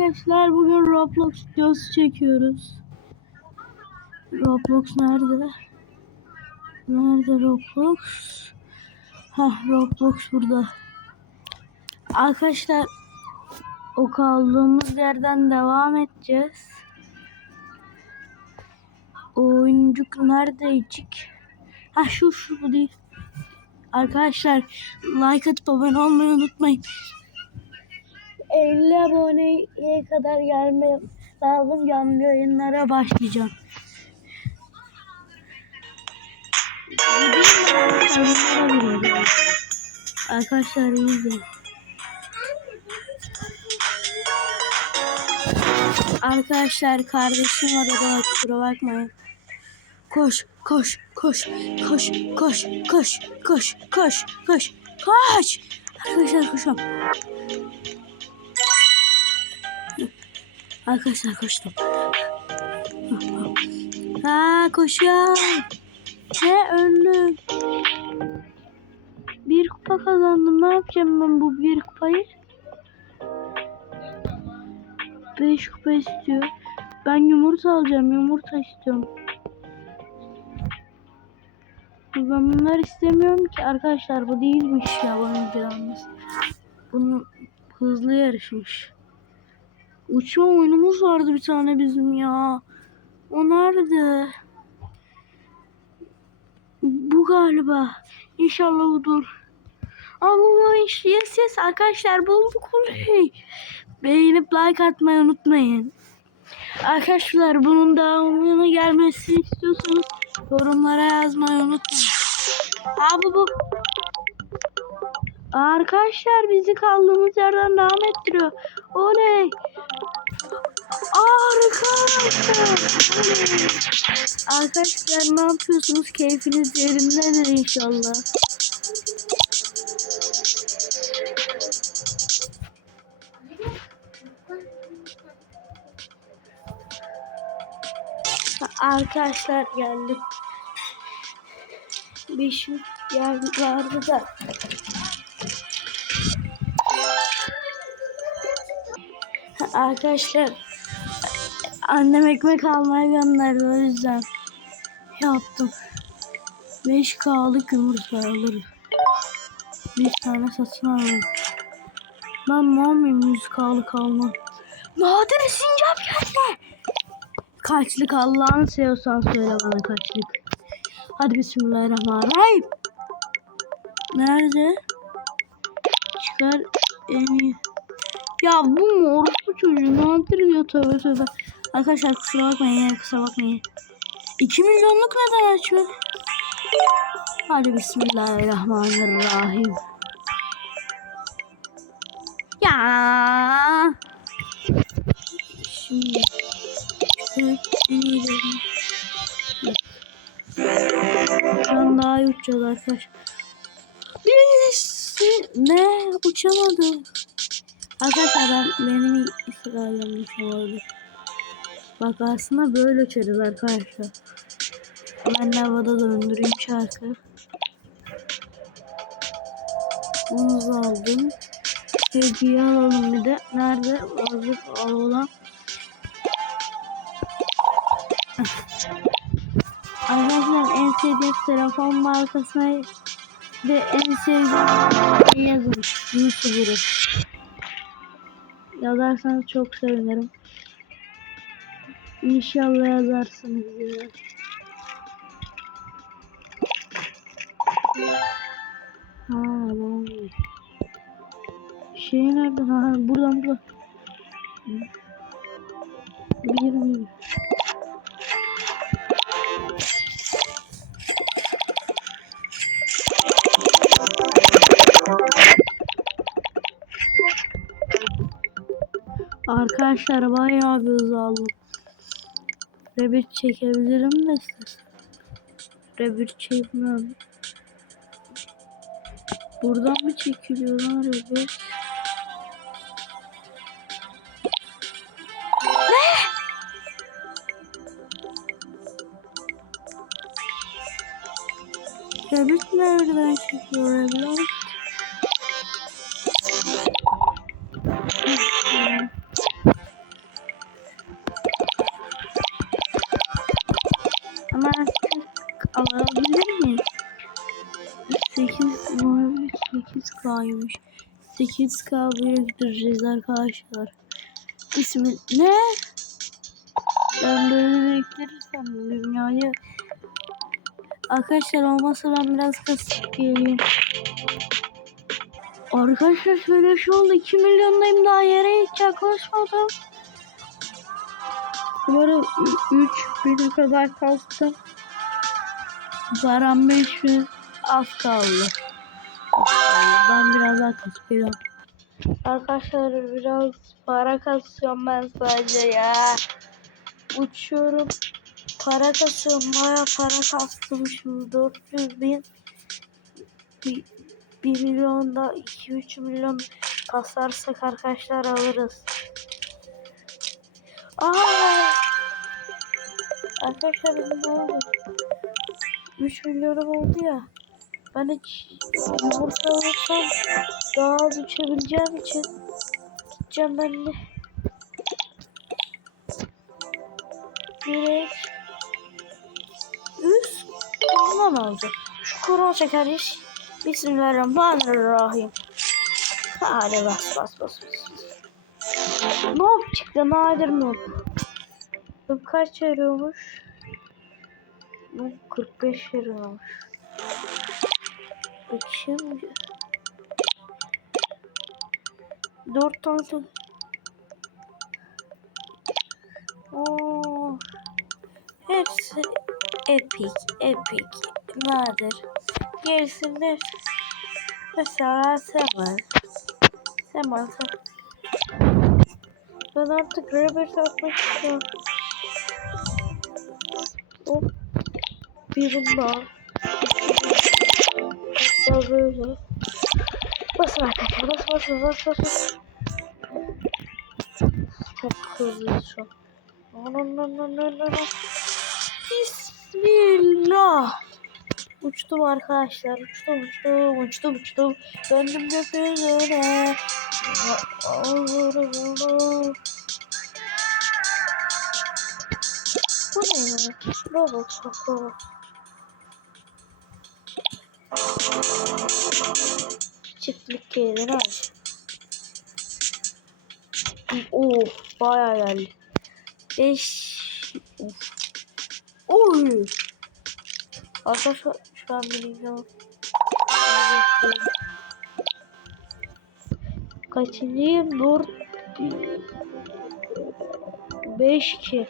Arkadaşlar bugün Roblox videosu çekiyoruz. Roblox nerede? Nerede Roblox? Ha Roblox burada. Arkadaşlar o kaldığımız yerden devam edeceğiz. Oyuncuk neredeycik? Ha şu şu bu değil. Arkadaşlar like atıp abone olmayı unutmayın. 50 aboneye kadar gelmeye lazım canlı yayınlara başlayacağım. Arkadaşlar de. Arkadaşlar kardeşim arada kusura bakmayın. Koş koş koş koş koş koş koş koş koş koş. Arkadaşlar koşalım. Arkadaşlar koştum. Ha koşuyor. Ve öldüm. Bir kupa kazandım. Ne yapacağım ben bu bir kupayı? Beş kupa istiyor. Ben yumurta alacağım. Yumurta istiyorum. Ben bunları istemiyorum ki arkadaşlar. Bu değilmiş ya bana gelmez. Bunun hızlı yarışmış. Uçma oyunumuz vardı bir tane bizim ya. O nerede? Bu galiba. İnşallah odur. İş yes yes arkadaşlar bulduk oley. Beğenip like atmayı unutmayın. Arkadaşlar bunun devamını gelmesini istiyorsanız yorumlara yazmayı unutmayın. Abi bu Arkadaşlar bizi kaldığımız yerden devam ettiriyor. Oley. Arkadaşlar. Arkadaşlar ne yapıyorsunuz? Keyfiniz yerindedir inşallah. Arkadaşlar geldik. Bir şu yerlerde da Arkadaşlar annem ekmek almaya gönderdi o yüzden yaptım. 5K'lık yumurta alırım. Bir tane satın alırım. Ben mamim 100K'lık almam. Nadir sincap geldi. Kaçlık Allah'ını seviyorsan söyle bana kaçlık. Hadi bismillahirrahmanirrahim. Nerede? Çıkar en iyi. Ya bu mu orospu çocuğu ne antırıyor tövbe tövbe. Arkadaşlar kusura bakmayın ya kusura bakmayın. 2 milyonluk neden açıyor? Hadi bismillahirrahmanirrahim. Ya. Şimdi. Ben daha iyi uçacağız arkadaşlar. Ne uçamadı. Arkadaşlar ben benim İsrail yanlış olabilir. Bak aslında böyle uçarız arkadaşlar. Ben de havada döndüreyim şarkı. Da aldım. Hediye alalım bir de. Nerede? Azıcık alalım. Arkadaşlar en sevdiğim telefon markasına ve en sevdiğim yazın. YouTuber'ı. Yazarsanız çok sevinirim. İnşallah yazarsınız ya. Ha, tamam. Şey nerede? Ha, buradan buradan. Bir mi? Arkadaşlar bayağı bir hız aldım. Rebir çekebilirim de siz. Rebir çekmem. Buradan mı çekiliyor lan Rebir? Ne? Rebir nereden çekiyor Rebir? Kaymış. 8 k böyle götüreceğiz arkadaşlar. İsmi ne? Ben böyle biriktirirsem dünyayı Arkadaşlar olmazsa ben biraz kasıp geleyim. Arkadaşlar şöyle şey oldu. 2 milyondayım daha yere hiç yaklaşmadım. Böyle 3 bine kadar kalktım. Param 5 bin az kaldı. Ben biraz daha kasıp geliyorum. Arkadaşlar biraz para kasıyorum ben sadece ya. Uçuyorum. Para kasıyorum. Baya para kastım şimdi. 400 bin. 1, 1 milyon da 2-3 milyon kasarsak arkadaşlar alırız. Aa! Arkadaşlar ne oldu? 3 milyonum oldu ya. Ben hiç yumurta alırsam daha az uçabileceğim için gideceğim ben de. Direkt üst bundan alacağım. Şu kuru çekeriz. Bismillahirrahmanirrahim. Hadi bas bas bas. bas. Noob çıktı nadir noob. Bu kaç veriyormuş? Bu 45 veriyormuş. Bakayım. Dört tane. Oo. Hepsi epic, epic, nadir. Gerisinde mesela. Semal, Semal. Ben artık Rebirth atmak istiyorum. Hop. Bir daha. Hatta böyle. Basın arkadaşlar. Bas bas bas bas bas. Çok hızlı no. Bismillah. Uçtum arkadaşlar. Uçtum uçtum uçtum uçtum. Döndüm gökyüzüne. Olur olur. Bu ne ya? Robot çok robot. Çiftlik geliri aç. Oh bayağı geldi. 5 Oy. Arkadaşlar şu an bilmiyorum. Kaçıncıyım? Dur. 5 ki.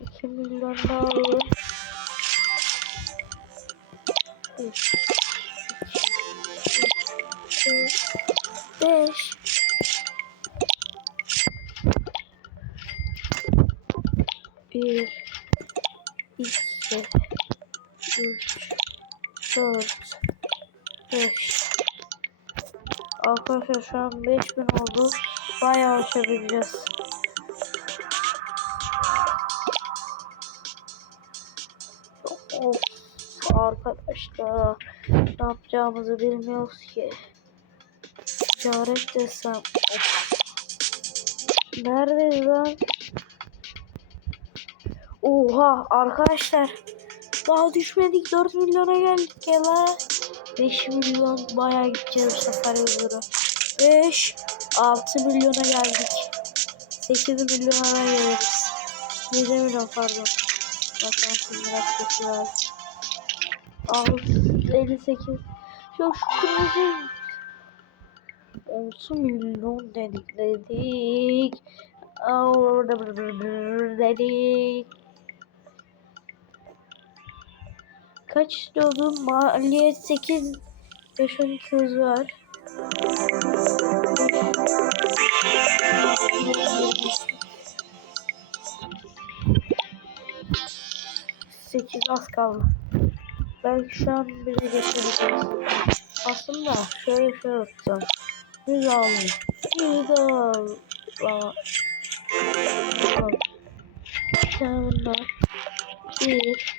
2 milyon daha alır. 5 5 Bir, iki, üç, dört, beş. Arkadaşlar şu an 5000 oldu. Bayağı uçabileceğiz. Arkadaşlar ne yapacağımızı bilmiyoruz ki. Ticaret desem. Of. Neredeyiz lan? Oha arkadaşlar. Daha düşmedik 4 milyona geldik ya la. 5 milyon bayağı gideceğiz bu sefer yıllara. 5 6 milyona geldik. 8 milyona da geliriz. 7 milyon pardon. Zaten şimdi biraz var. 58 Çok şu kırmızı 6 milyon dedik dedik. Dedik. Kaç dolu maliyet 8 5 12 hız var. Sekiz az kaldı. Belki şu an bile geçebiliriz. Aslında şöyle şöyle yapacağım. Yüz aldım. Yüz al. Aa. Tamam. Sonra bir,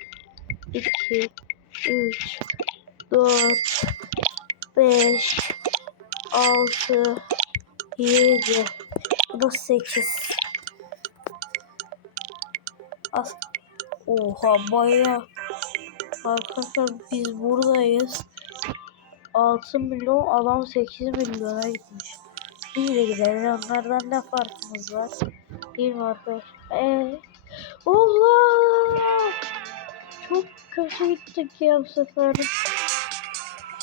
iki, üç, dört, beş, altı, yedi, bu sekiz. Az. Oha baya. Arkadaşlar biz buradayız. 6 milyon adam 8 milyona gitmiş. Biz de gidelim. Onlardan ne farkımız var? Değil mi arkadaşlar? Eee. Allah! Çok kötü gittik ya bu sefer.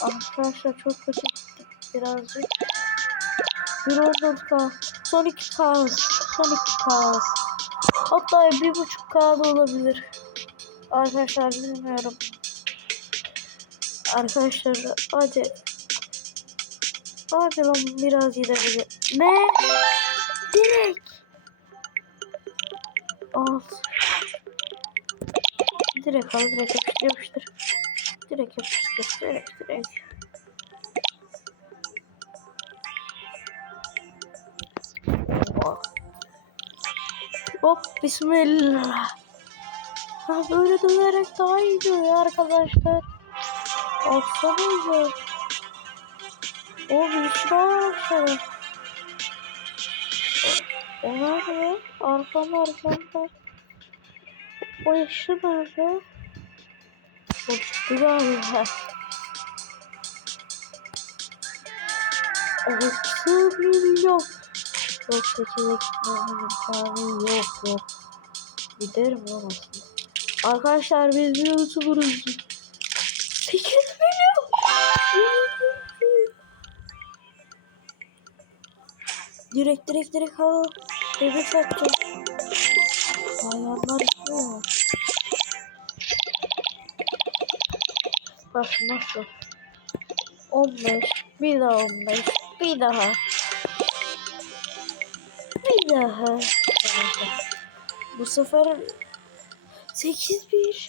Arkadaşlar çok kötü gittik birazcık. Bir 14k. Son 2k. Son 2k. Hatta bir buçuk k da olabilir. Arkadaşlar bilmiyorum. Arkadaşlar hadi. Hadi lan biraz gidebilir. Ne? Direkt. Al. Direkt al direkt yapıştır yapıştır. Direkt yapıştır direkt direkt. Hop bismillah. Ha böyle döverek daha iyi diyor arkadaşlar. Baksanıza. O bir şey var. O, nerede? Arkamda arkamda. O yaşı nerede? Çıktı galiba. Altı milyon. Yok imkanı yok yok. Giderim lan aslında. Arkadaşlar biz bir youtuberuz. 8 milyon. direkt direkt direkt al. Bebek satacağım. Hayvanlar istiyor. Bak nasıl? 15. Bir daha 15. Bir daha. Bir daha. Bu sefer 8 1.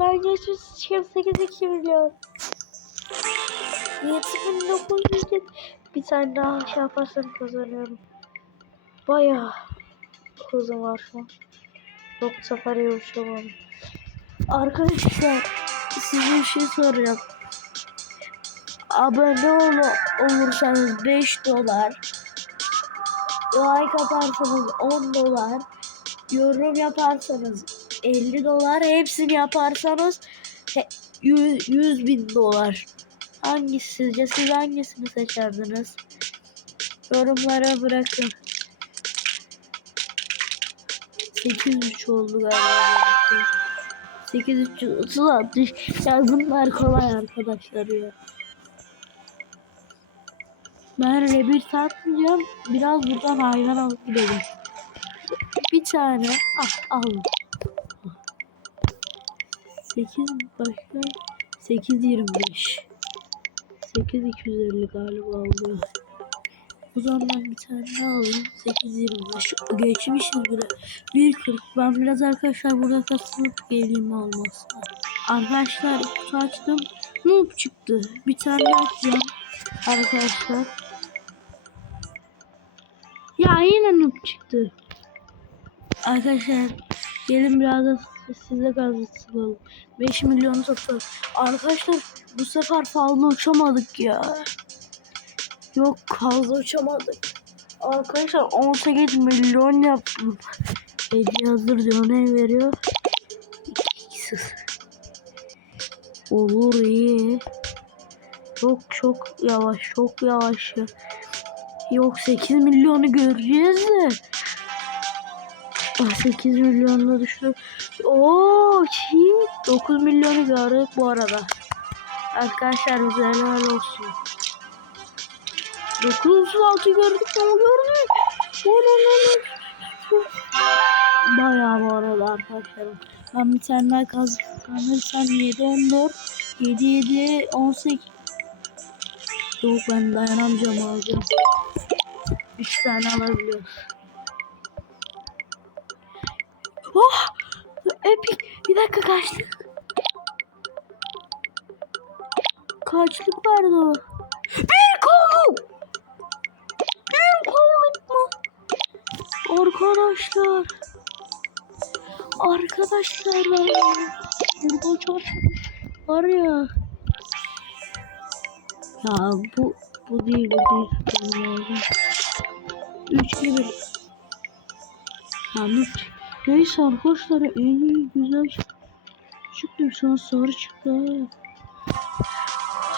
Ben geçmişim 8 2 milyon. 7900 bir tane daha şey yaparsam kazanıyorum. Bayağı hızım var şu an. Bu sefer yarışamam. Arkadaşlar size bir şey soracağım. Abone ol olursanız 5 dolar. Like atarsanız 10 dolar. Yorum yaparsanız 50 dolar. Hepsini yaparsanız he- 100, 100 bin dolar. Hangisi sizce? Siz hangisini seçerdiniz? Yorumlara bırakın. 8-3 oldu galiba. 8-3 60 ya bunlar kolay arkadaşlar ya. Ben rebir satmayacağım. Biraz buradan hayvan alıp gidelim. Bir tane. Ah al. 8 başka 8 25. 8 250 galiba oluyor. O zaman bir tane daha alayım. 8 25. Geçmişiz bile. 1.40. Ben biraz arkadaşlar burada kasılıp geleyim olmazsa. Arkadaşlar kutu açtım. Noob çıktı. Bir tane açacağım. Arkadaşlar. Ya yine noob çıktı. Arkadaşlar gelin biraz da size gazete 5 milyon tutalım. Arkadaşlar bu sefer fazla uçamadık ya. Yok fazla uçamadık. Arkadaşlar 18 milyon yaptım. Hediye hazır diyor ne veriyor? İkisiz. Olur iyi. Çok çok yavaş çok yavaş ya. Yok 8 milyonu göreceğiz de. Ah, 8 milyonla düştü. Oo, çiğ. 9 milyonu gördük bu arada. Arkadaşlar bize helal olsun. 936 gördük ama gördük. Bayağı bu arada arkadaşlar. Ben bir tane daha kazanırsam 7 14 7 7 18 Yok ben dayanamayacağım alacağım. 3 tane alabiliyoruz. Oh! Epic. Bir dakika kaçlık. Kaçlık verdi o. Bir kolu. Bir kolluk mu? Arkadaşlar. Arkadaşlar. Burada çok var ya. Ya bu bu değil bu değil. 3 gibi. Ha, Neyse arkadaşlar iyi güzel çıktı. An sarı çıktı.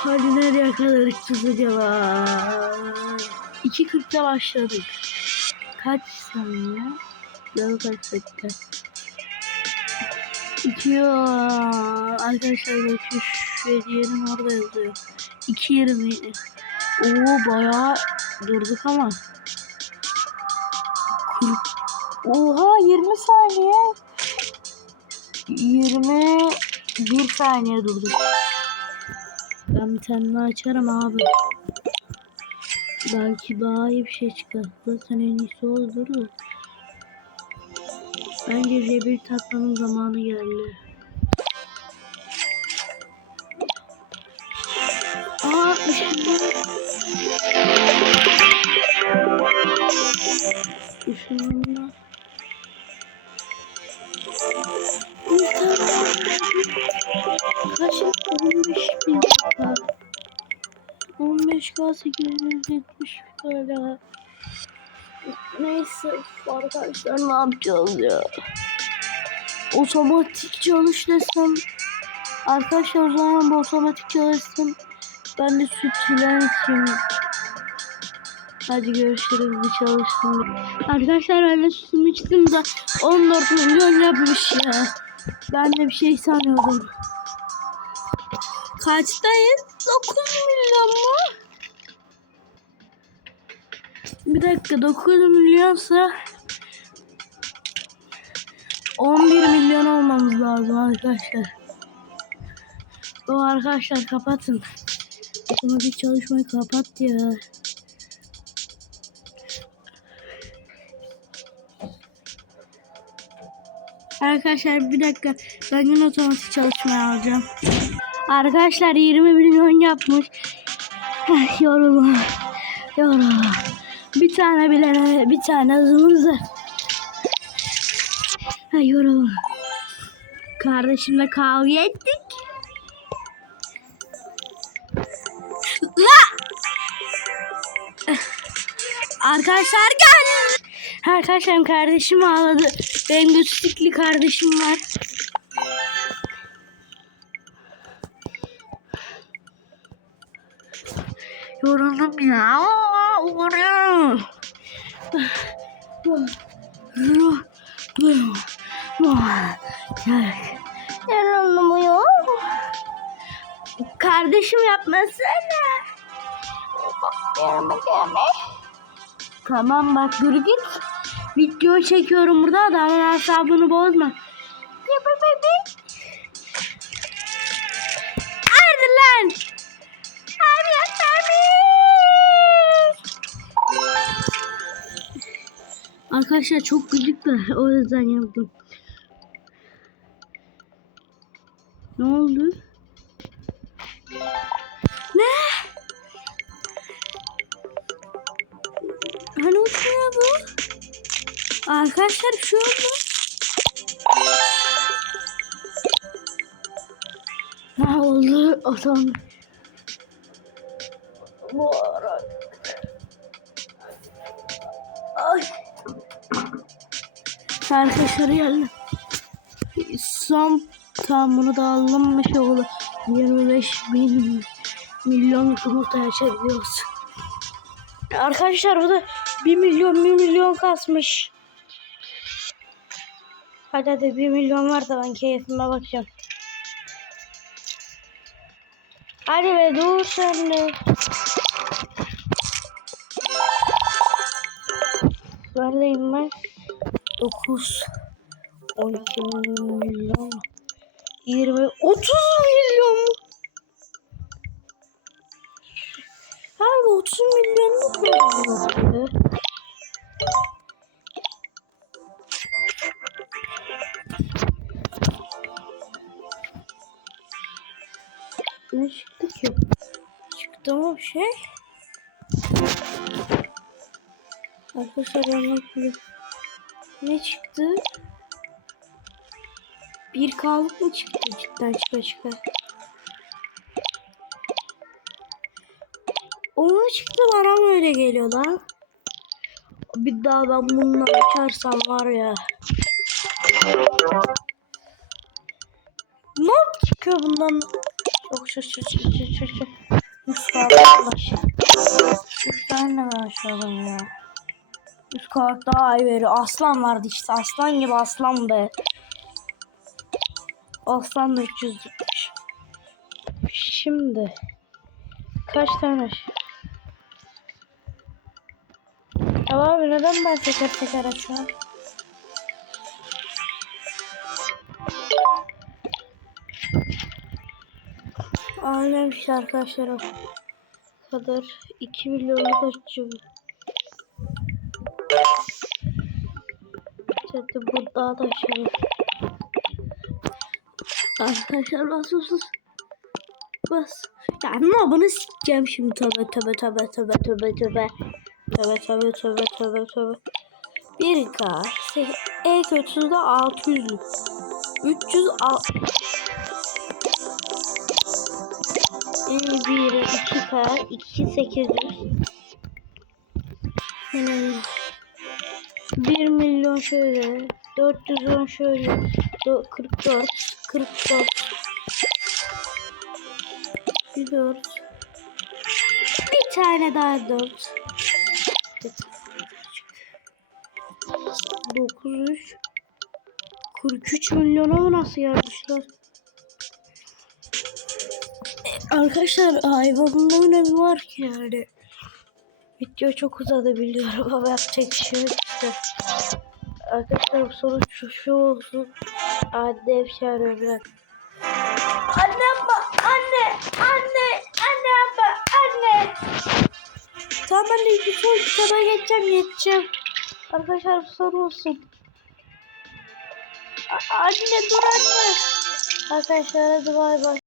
Hadi nereye kadar gideceğiz acaba? 2.40'da başladık. Kaç saniye? Daha kaç dakika? İki arkadaşlar bakın şu hediyenin orada yazıyor. 2.20 Oo bayağı durduk ama. Oha 20 saniye. 21 saniye durduk. Ben bir tane daha açarım abi. Belki daha iyi bir şey çıkar. Zaten en iyisi odur da. Bence cebir tatmanın zamanı geldi. Aa ışınlar. Işınlar. 15k 870 böyle. Neyse arkadaşlar ne yapacağız ya? Otomatik çalış desem. Arkadaşlar o zaman bu otomatik çalışsın. Ben de süt filan içeyim. Hadi görüşürüz bir çalışsın. Arkadaşlar ben de sütümü içtim de 14 milyon yapmış ya. Ben de bir şey sanıyordum. Kaçtayız? 9 milyon mu? Bir dakika 9 milyonsa 11 milyon olmamız lazım arkadaşlar. O arkadaşlar kapatın. Otomatik çalışmayı kapat ya. Arkadaşlar bir dakika ben yine otomatik çalışmaya alacağım. Arkadaşlar 20 milyon yapmış. Yorulma. Yorulma. Bir tane bile bir tane hızımız var. Ha, yorulma. Kardeşimle kavga ettik. Arkadaşlar gel. Arkadaşlarım kardeşim ağladı. Benim sütlikli kardeşim var. Tamam bak dur git. Video çekiyorum burada adamın hesabını bozma. Hadi lan. Hadi hadi. Arkadaşlar çok gıcık da o yüzden yaptım. Ne oldu? Arkadaşlar bir şey oldu. Ne oldu? Bu ara. Ay. Arkadaşlar geldi. Son tam bunu da alınmış oldu. 25 bin milyon yumurta açabiliyoruz. Arkadaşlar bu da 1 milyon 1 milyon kasmış. Hadi hadi 1 milyon var da ben keyfime bakacağım. Hadi be dur sen de. Neredeyim ben? 9 12 milyon 20 30 milyon? Abi 30 milyonluk mu? Şey? Arkadaşlar bakıyorum. Ne çıktı? Bir kalıp mı çıktı cidden çıka çıka? Onun çıktı bana öyle geliyor lan? Bir daha ben bununla açarsam var ya. Ne çıkıyor bundan? Çok çok Üst kartla başla. Üç tane adam ya. Üst kartta ay veriyor. Aslan vardı işte. Aslan gibi aslan be. Aslan da 300 tutmuş. Şimdi. Kaç tane? şey- abi neden ben teker teker açıyorum? Alem işte arkadaşlar o kadar 2 milyonluk açıyor. Zaten bu daha da şey. Arkadaşlar bas bas bas. Ya ne bunu sikeceğim şimdi tövbe tövbe tövbe tövbe tövbe tövbe. Tövbe tövbe tövbe tövbe tövbe. 1K. En kötüsü de 600. 300 En 1 2K 2 800. Yani 1 milyon şöyle 410 şöyle dö- 44 44 bir 4 bir tane daha 4 93 43 milyona mı nasıl yazmışlar? Arkadaşlar hayvanın ne önemi var ki yani? Video çok uzadı biliyorum ama yapacak bir şey yok. Arkadaşlar sonuç şu, şu olsun. Annem çağırıyor. Anne yapma! Anne! Anne! Anne yapma! Anne! Tamam ben de son kitaba geçeceğim geçeceğim. Arkadaşlar son olsun. A- anne dur anne. Arkadaşlar hadi bay bay.